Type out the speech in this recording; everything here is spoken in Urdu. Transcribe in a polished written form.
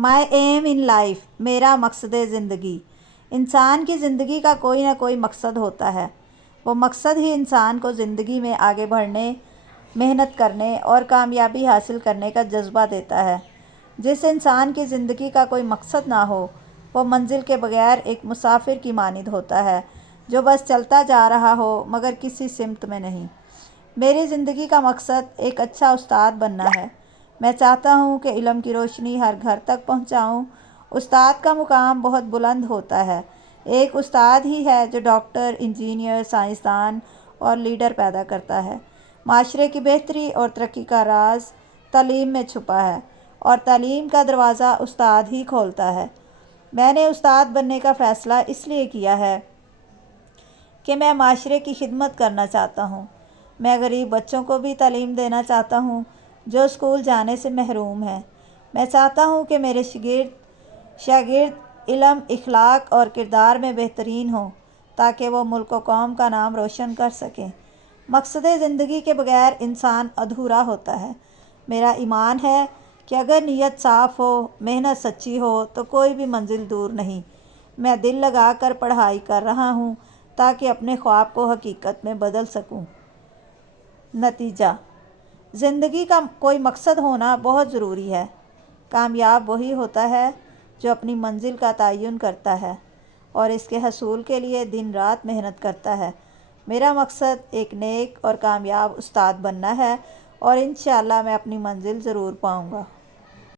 مائی ایم ان لائف، میرا مقصد زندگی۔ انسان کی زندگی کا کوئی نہ کوئی مقصد ہوتا ہے۔ وہ مقصد ہی انسان کو زندگی میں آگے بڑھنے، محنت کرنے اور کامیابی حاصل کرنے کا جذبہ دیتا ہے۔ جس انسان کی زندگی کا کوئی مقصد نہ ہو، وہ منزل کے بغیر ایک مسافر کی مانند ہوتا ہے جو بس چلتا جا رہا ہو مگر کسی سمت میں نہیں۔ میری زندگی کا مقصد ایک اچھا استاد بننا ہے۔ میں چاہتا ہوں کہ علم کی روشنی ہر گھر تک پہنچاؤں۔ استاد کا مقام بہت بلند ہوتا ہے۔ ایک استاد ہی ہے جو ڈاکٹر، انجینئر، سائنسدان اور لیڈر پیدا کرتا ہے۔ معاشرے کی بہتری اور ترقی کا راز تعلیم میں چھپا ہے اور تعلیم کا دروازہ استاد ہی کھولتا ہے۔ میں نے استاد بننے کا فیصلہ اس لیے کیا ہے کہ میں معاشرے کی خدمت کرنا چاہتا ہوں۔ میں غریب بچوں کو بھی تعلیم دینا چاہتا ہوں جو اسکول جانے سے محروم ہیں۔ میں چاہتا ہوں کہ میرے شاگرد علم، اخلاق اور کردار میں بہترین ہوں تاکہ وہ ملک و قوم کا نام روشن کر سکیں۔ مقصد زندگی کے بغیر انسان ادھورا ہوتا ہے۔ میرا ایمان ہے کہ اگر نیت صاف ہو، محنت سچی ہو تو کوئی بھی منزل دور نہیں۔ میں دل لگا کر پڑھائی کر رہا ہوں تاکہ اپنے خواب کو حقیقت میں بدل سکوں۔ نتیجہ: زندگی کا کوئی مقصد ہونا بہت ضروری ہے۔ کامیاب وہی ہوتا ہے جو اپنی منزل کا تعین کرتا ہے اور اس کے حصول کے لیے دن رات محنت کرتا ہے۔ میرا مقصد ایک نیک اور کامیاب استاد بننا ہے اور انشاءاللہ میں اپنی منزل ضرور پاؤں گا۔